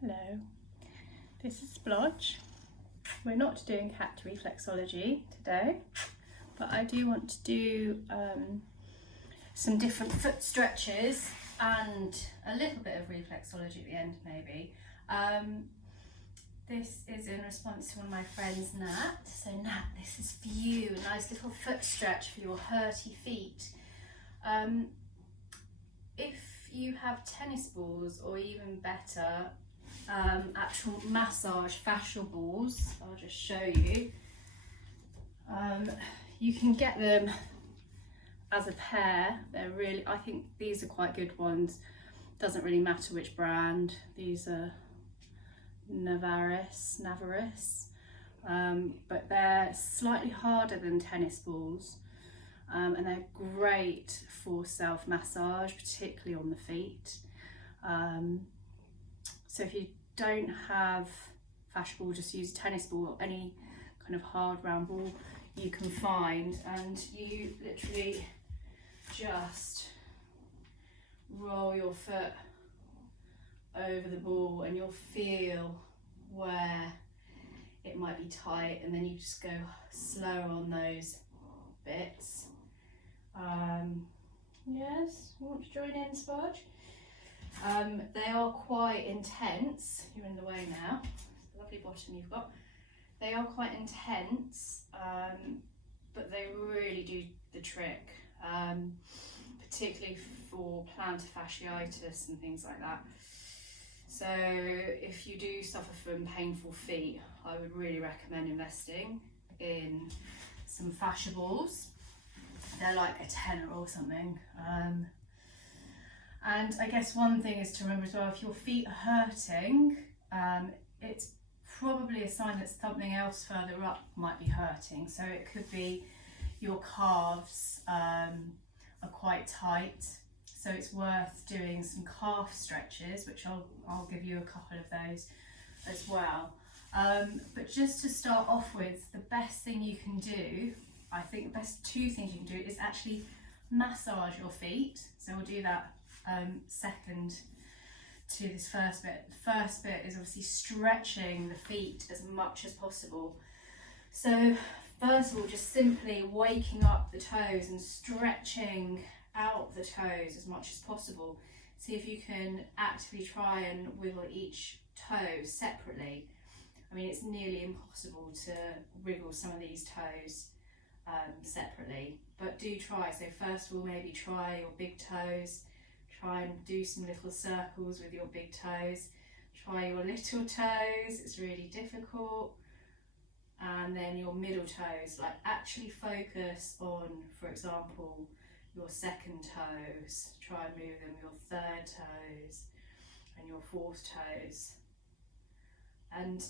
Hello, this is Splodge. We're not doing cat reflexology today, but I do want to do some different foot stretches and a little bit of reflexology at the end maybe. This is in response to one of my friends, Nat. So Nat, this is for you, a nice little foot stretch for your hurty feet. If you have tennis balls, or even better, actual massage fascial balls, I'll just show you. You can get them as a pair. They're really, I think these are quite good ones. Doesn't really matter which brand. These are Navaris, but they're slightly harder than tennis balls, and they're great for self-massage, particularly on the feet. So if you don't have fascia ball, just use a tennis ball or any kind of hard round ball you can find, and you literally just roll your foot over the ball and you'll feel where it might be tight, and then you just go slower on those bits. Yes, you want to join in, Splodge? They are quite intense. You're in the way now. Lovely bottom you've got. They are quite intense, but they really do the trick, particularly for plantar fasciitis and things like that. So if you do suffer from painful feet, I would really recommend investing in some fascia balls. They're like a tenner or something. And I guess one thing is to remember as well, if your feet are hurting, it's probably a sign that something else further up might be hurting. So it could be your calves are quite tight. So it's worth doing some calf stretches, which I'll give you a couple of those as well. But just to start off with, the best thing you can do, I think the best two things you can do is actually massage your feet. So we'll do that second to this first bit. The first bit is obviously stretching the feet as much as possible. So first of all, just simply waking up the toes and stretching out the toes as much as possible. See if you can actively try and wiggle each toe separately. I mean, it's nearly impossible to wriggle some of these toes separately, but do try. So first of all, maybe try your big toes. Try and do some little circles with your big toes. Try your little toes, it's really difficult. And then your middle toes, like actually focus on, for example, your second toes. Try and move them, your third toes and your fourth toes. And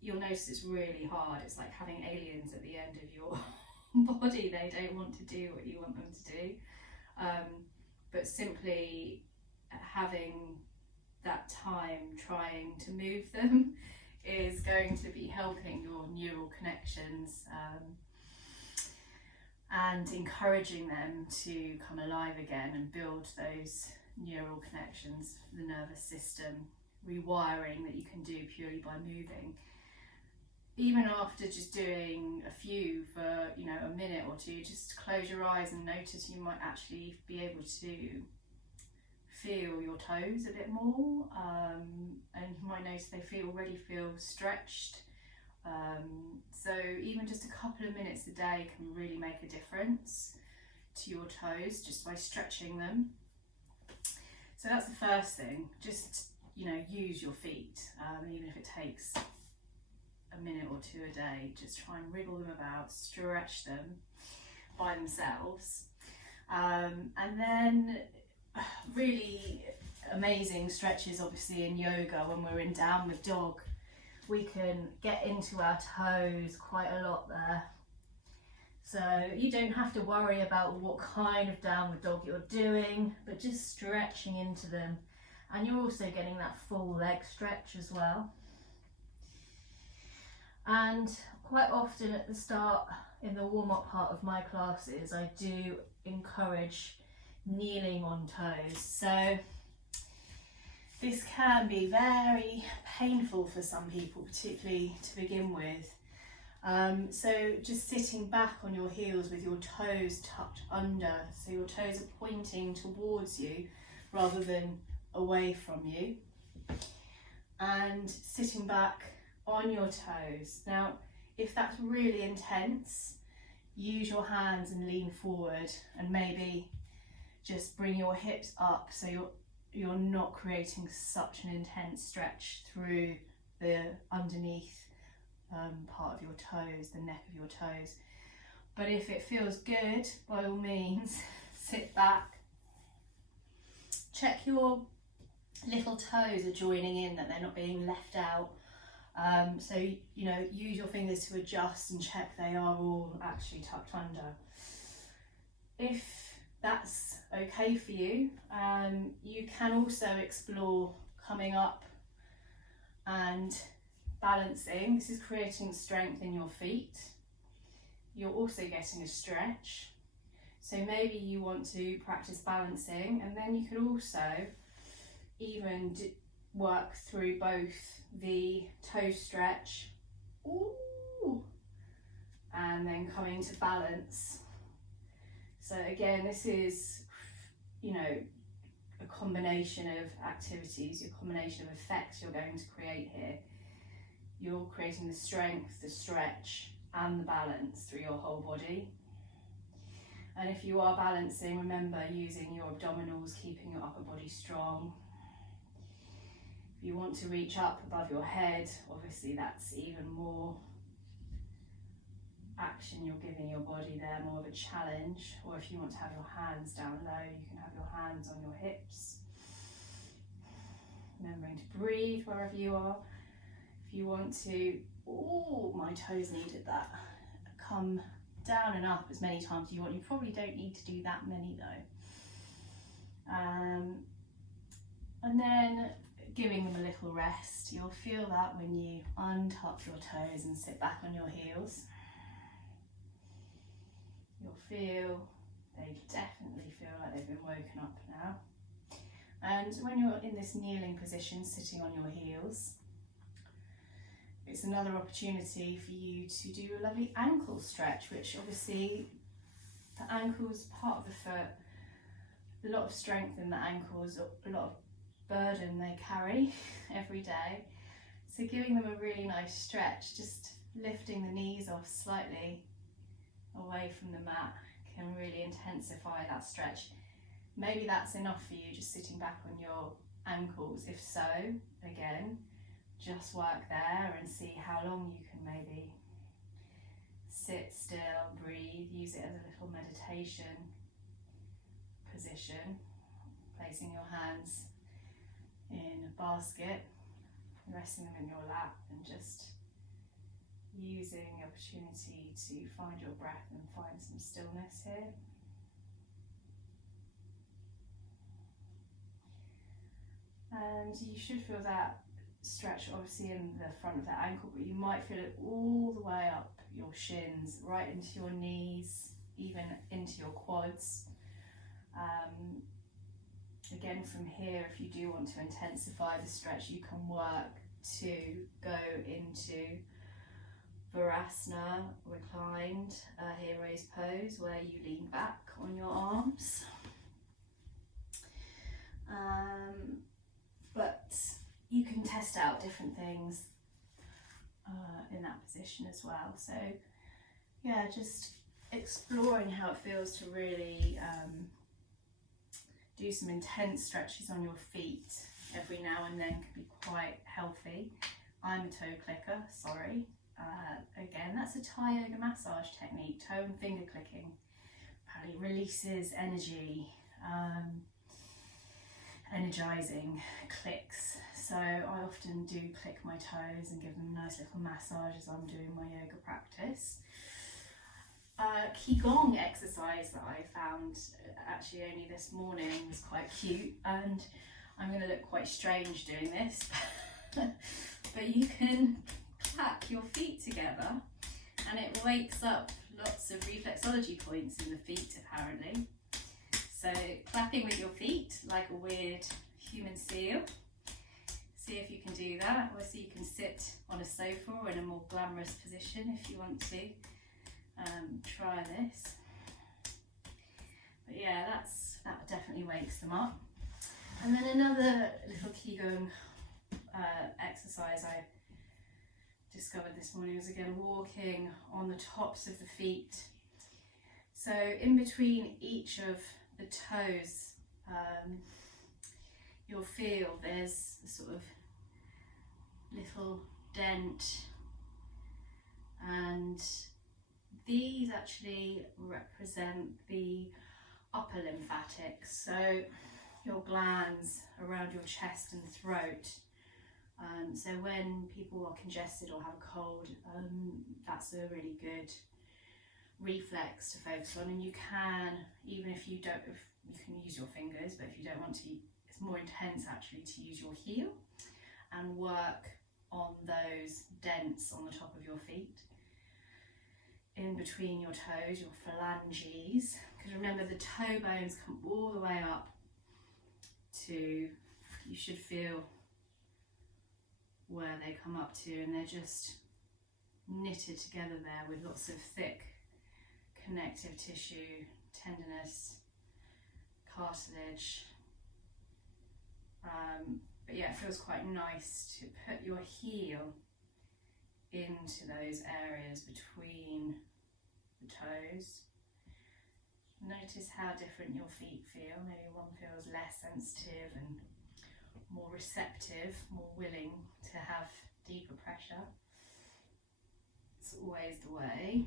you'll notice it's really hard. It's like having aliens at the end of your body. They don't want to do what you want them to do. But simply having that time trying to move them is going to be helping your neural connections and encouraging them to come alive again and build those neural connections for the nervous system, rewiring that you can do purely by moving. Even after just doing a few for, a minute or two, just close your eyes and notice you might actually be able to feel your toes a bit more, and you might notice they already feel stretched. So even just a couple of minutes a day can really make a difference to your toes just by stretching them. So that's the first thing. Just use your feet, even if it takes a minute or two a day. Just try and wriggle them about, stretch them by themselves. And then really amazing stretches obviously in yoga. When we're in downward dog, we can get into our toes quite a lot there. So you don't have to worry about what kind of downward dog you're doing, but just stretching into them. And you're also getting that full leg stretch as well. And quite often at the start, in the warm-up part of my classes, I do encourage kneeling on toes. So This can be very painful for some people, particularly to begin with. So just sitting back on your heels with your toes tucked under, so your toes are pointing towards you rather than away from you, and sitting back on your toes. Now, if that's really intense, use your hands and lean forward, and maybe just bring your hips up so you're not creating such an intense stretch through the underneath part of your toes, the neck of your toes. But if it feels good, by all means, sit back. Check your little toes are joining in, that they're not being left out. So, you know, use your fingers to adjust and check they are all actually tucked under. If that's okay for you, you can also explore coming up and balancing. This is creating strength in your feet. You're also getting a stretch. So maybe you want to practice balancing, and then you could also even work through both the toe stretch, ooh, and then coming to balance. So again, this is, you know, a combination of activities, a combination of effects you're going to create here. You're creating the strength, the stretch, and the balance through your whole body. And if you are balancing, remember using your abdominals, keeping your upper body strong. If you want to reach up above your head, obviously that's even more action you're giving your body there, more of a challenge. Or if you want to have your hands down low, you can have your hands on your hips. Remembering to breathe wherever you are. If you want to, oh, my toes needed that, come down and up as many times as you want. You probably don't need to do that many though. And then giving them a little rest. You'll feel that when you untuck your toes and sit back on your heels. You'll feel, they definitely feel like they've been woken up now. And when you're in this kneeling position, sitting on your heels, it's another opportunity for you to do a lovely ankle stretch, which obviously the ankle's part of the foot, a lot of strength in the ankles, a lot of burden they carry every day. So giving them a really nice stretch, just lifting the knees off slightly away from the mat can really intensify that stretch. Maybe that's enough for you, just sitting back on your ankles. If so, again, just work there and see how long you can maybe sit still, breathe, use it as a little meditation position, placing your hands in a basket, resting them in your lap, and just using the opportunity to find your breath and find some stillness here. And you should feel that stretch obviously in the front of the ankle, but you might feel it all the way up your shins, right into your knees, even into your quads. Again, from here, if you do want to intensify the stretch, you can work to go into Virasana, reclined, here raised pose, where you lean back on your arms. But you can test out different things in that position as well. So yeah, just exploring how it feels to really do some intense stretches on your feet every now and then can be quite healthy. I'm a toe clicker, sorry. Again, that's a Thai yoga massage technique, toe and finger clicking. Apparently releases energy, energizing clicks. So I often do click my toes and give them a nice little massage as I'm doing my yoga practice. Qigong exercise that I found actually only this morning was quite cute, and I'm going to look quite strange doing this, but you can clap your feet together and it wakes up lots of reflexology points in the feet apparently. So clapping with your feet like a weird human seal, that. Obviously you can sit on a sofa or in a more glamorous position if you want to try this. But yeah, that definitely wakes them up. And then another little Qigong exercise I discovered this morning was again walking on the tops of the feet. So in between each of the toes, you'll feel there's a sort of little dent, and these actually represent the upper lymphatics, so your glands around your chest and throat. So when people are congested or have a cold, that's a really good reflex to focus on. And you can, even if you don't, you can use your fingers, but if you don't want to, it's more intense actually to use your heel and work on those dents on the top of your feet, in between your toes, your phalanges, because remember the toe bones come all the way up to, you should feel where they come up to, and they're just knitted together there with lots of thick connective tissue, tenderness, cartilage. But yeah, it feels quite nice to put your heel into those areas between the toes. Notice how different your feet feel. Maybe one feels less sensitive and more receptive, more willing to have deeper pressure. It's always the way.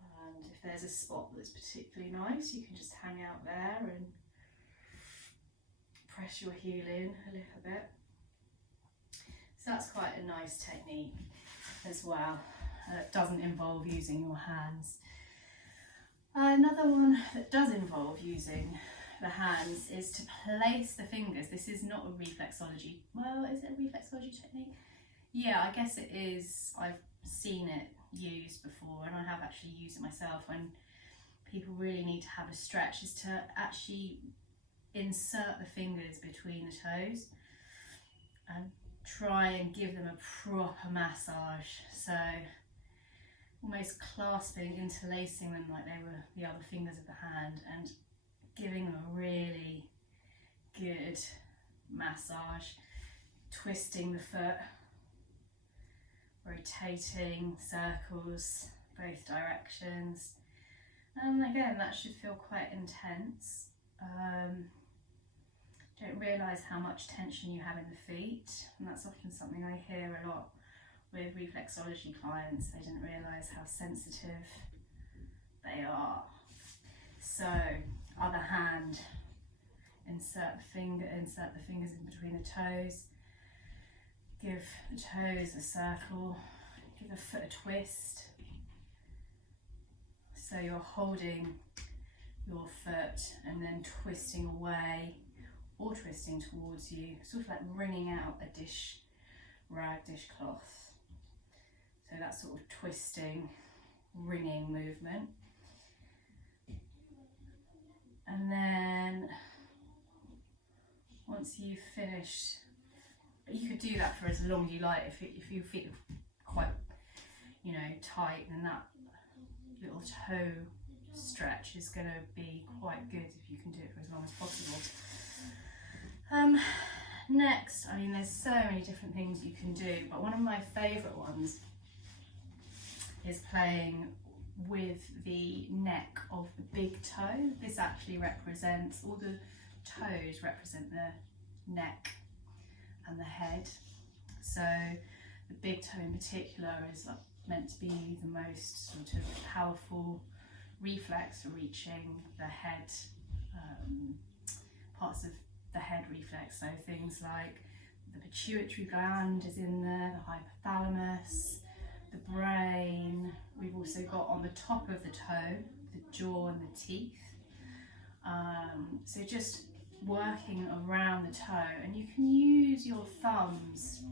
And if there's a spot that's particularly nice, you can just hang out there and press your heel in a little bit. So that's quite a nice technique as well. It doesn't involve using your hands. Another one that does involve using the hands is to place the fingers. This is not a reflexology. Well, is it a reflexology technique? Yeah, I guess it is. I've seen it used before, and I have actually used it myself when people really need to have a stretch, is to actually insert the fingers between the toes and try and give them a proper massage. So almost clasping, interlacing them like they were the other fingers of the hand, and giving them a really good massage, twisting the foot, rotating circles both directions. And again, that should feel quite intense. Don't realise how much tension you have in the feet, and that's often something I hear a lot with reflexology clients. They didn't realise how sensitive they are. So, other hand, insert the fingers in between the toes, give the toes a circle, give the foot a twist. So you're holding your foot and then twisting away or twisting towards you, sort of like wringing out a dishcloth. So that sort of twisting, wringing movement. And then once you've finished, you could do that for as long as you like. If you feel quite, tight, then that little toe stretch is going to be quite good if you can do it for as long as possible. Next, there's so many different things you can do, but one of my favourite ones is playing with the neck of the big toe. This actually represents, all the toes represent the neck and the head. So the big toe in particular is meant to be the most sort of powerful reflex for reaching the head, parts of the head reflex. So things like the pituitary gland is in there, the hypothalamus, the brain. We've also got on the top of the toe, the jaw and the teeth. So just working around the toe, and you can use your thumbs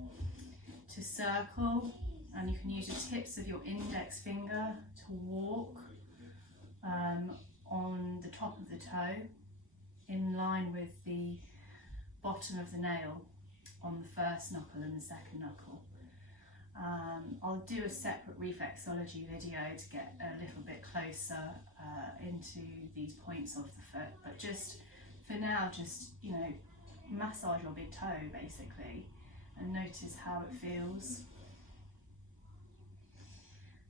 to circle, and you can use your tips of your index finger to walk on the top of the toe in line with the bottom of the nail. on the first knuckle and the second knuckle. I'll do a separate reflexology video to get a little bit closer into these points of the foot, but just for now, just, you know, massage your big toe basically and notice how it feels.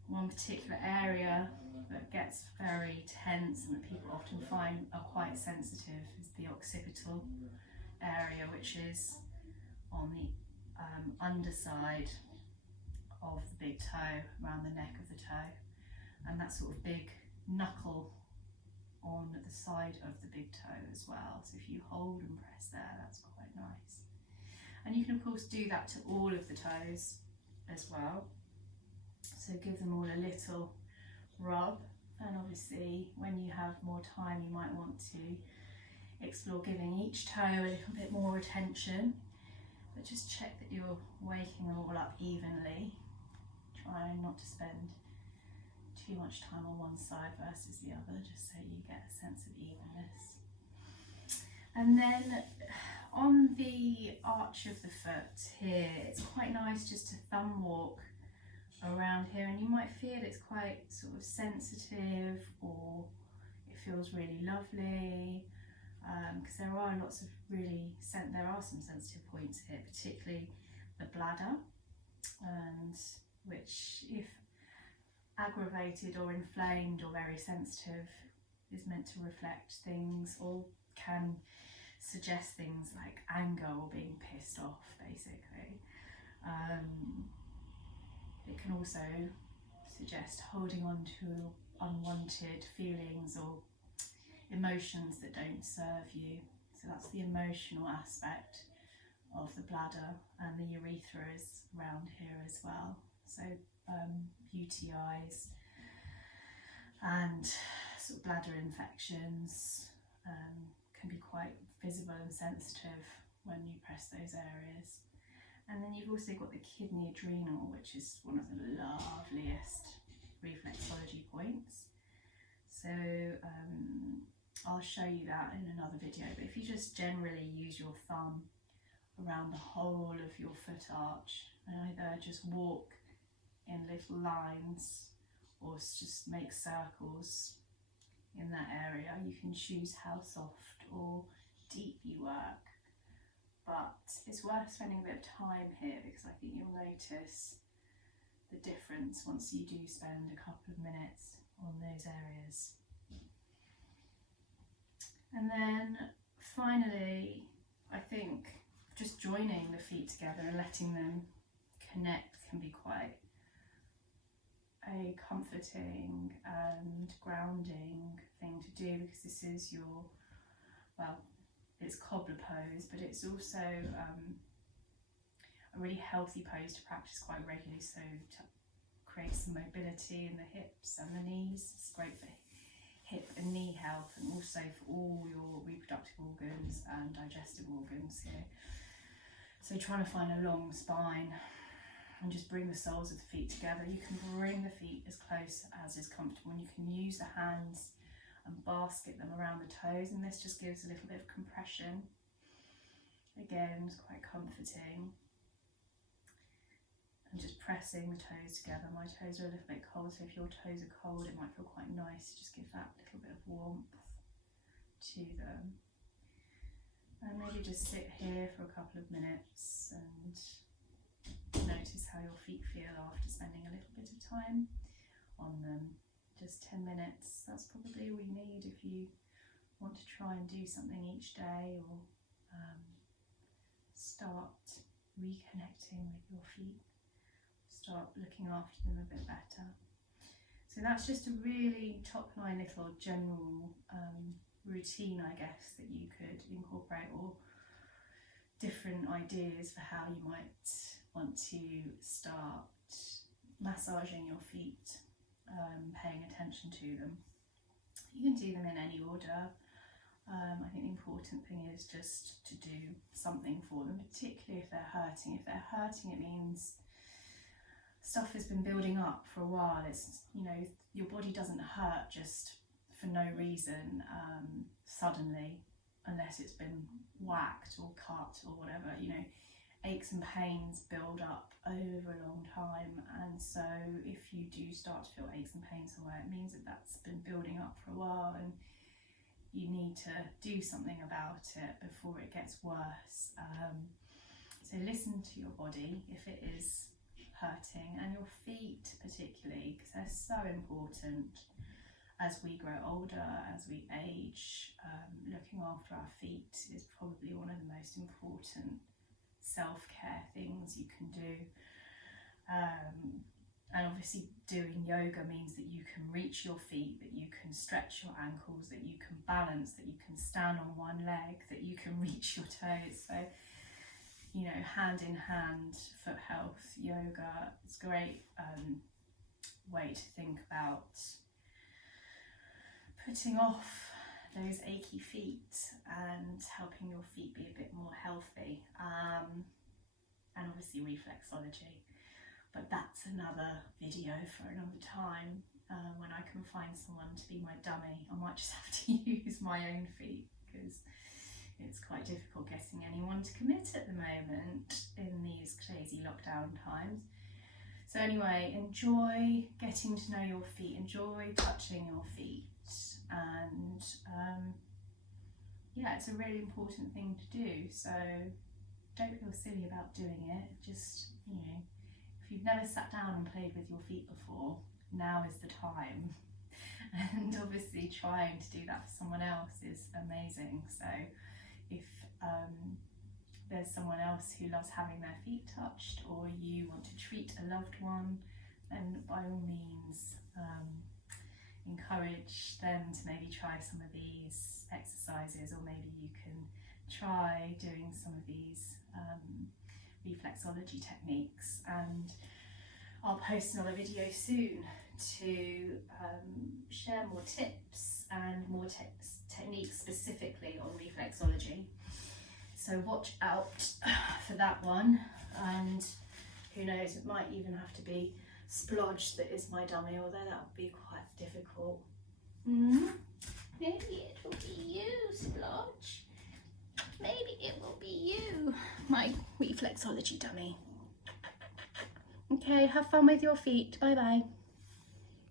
One particular area that gets very tense and that people often find are quite sensitive is the occipital area, which is on the underside of the big toe, around the neck of the toe, and that sort of big knuckle on the side of the big toe as well. So if you hold and press there, that's quite nice. And you can of course do that to all of the toes as well. So give them all a little rub, and obviously when you have more time you might want to explore giving each toe a little bit more attention, but just check that you're waking them all up evenly. Try not to spend too much time on one side versus the other, just so you get a sense of evenness. And then on the arch of the foot here, it's quite nice just to thumb walk around here, and you might feel it's quite sort of sensitive, or it feels really lovely, because there are some sensitive points here, particularly the bladder, and which, if aggravated or inflamed or very sensitive, is meant to reflect things or can suggest things like anger or being pissed off basically. It can also suggest holding on to unwanted feelings or emotions that don't serve you. So that's the emotional aspect of the bladder, and the urethra is around here as well. So UTIs and sort of bladder infections can be quite visible and sensitive when you press those areas. And then you've also got the kidney adrenal, which is one of the loveliest reflexology points. So I'll show you that in another video, but if you just generally use your thumb around the whole of your foot arch and either just walk in little lines or just make circles in that area, you can choose how soft or deep you work. But it's worth spending a bit of time here, because I think you'll notice the difference once you do spend a couple of minutes on those areas. And then finally, I think just joining the feet together and letting them connect can be quite a comforting and grounding thing to do, because this is your, well, it's cobbler pose, but it's also a really healthy pose to practice quite regularly, so to create some mobility in the hips and the knees. It's great for hip and knee health, and also for all your reproductive organs and digestive organs here. So trying to find a long spine and just bring the soles of the feet together. You can bring the feet as close as is comfortable, and you can use the hands and basket them around the toes, and this just gives a little bit of compression. Again, it's quite comforting. And just pressing the toes together. My toes are a little bit cold, so if your toes are cold, it might feel quite nice to just give that little bit of warmth to them. And maybe just sit here for a couple of minutes and notice how your feet feel after spending a little bit of time on them. Just 10 minutes, that's probably all you need if you want to try and do something each day, or start reconnecting with your feet, start looking after them a bit better. So that's just a really top line little general routine, I guess, that you could incorporate, or different ideas for how you might want to start massaging your feet, paying attention to them. You can do them in any order. I think the important thing is just to do something for them, particularly if they're hurting. If they're hurting, it means stuff has been building up for a while. It's, you know, your body doesn't hurt just for no reason suddenly, unless it's been whacked or cut or whatever. You know, aches and pains build up over a long time, and so if you do start to feel aches and pains somewhere, it means that that's been building up for a while and you need to do something about it before it gets worse. So listen to your body if it is hurting, and your feet particularly, because they're so important as we grow older, as we age. Looking after our feet is probably one of the most important self-care things you can do. And obviously doing yoga means that you can reach your feet, that you can stretch your ankles, that you can balance, that you can stand on one leg, that you can reach your toes. So, you know, hand in hand, foot health, yoga, it's a great way to think about putting off those achy feet and helping your feet be a bit more healthy. And obviously reflexology. But that's another video for another time. When I can find someone to be my dummy, I might just have to use my own feet, because it's quite difficult getting anyone to commit at the moment in these crazy lockdown times. So anyway, enjoy getting to know your feet, enjoy touching your feet, and yeah, it's a really important thing to do. So don't feel silly about doing it. Just, you know, if you've never sat down and played with your feet before, now is the time. And obviously trying to do that for someone else is amazing. So if there's someone else who loves having their feet touched, or you want to treat a loved one, then by all means encourage them to maybe try some of these exercises, or maybe you can try doing some of these reflexology techniques. And I'll post another video soon to share more tips and more techniques specifically on reflexology. So watch out for that one, and who knows, it might even have to be Splodge that is my dummy, although that would be quite difficult. Maybe it will be you, Splodge. Maybe it will be you, my reflexology dummy. Okay, have fun with your feet. Bye bye.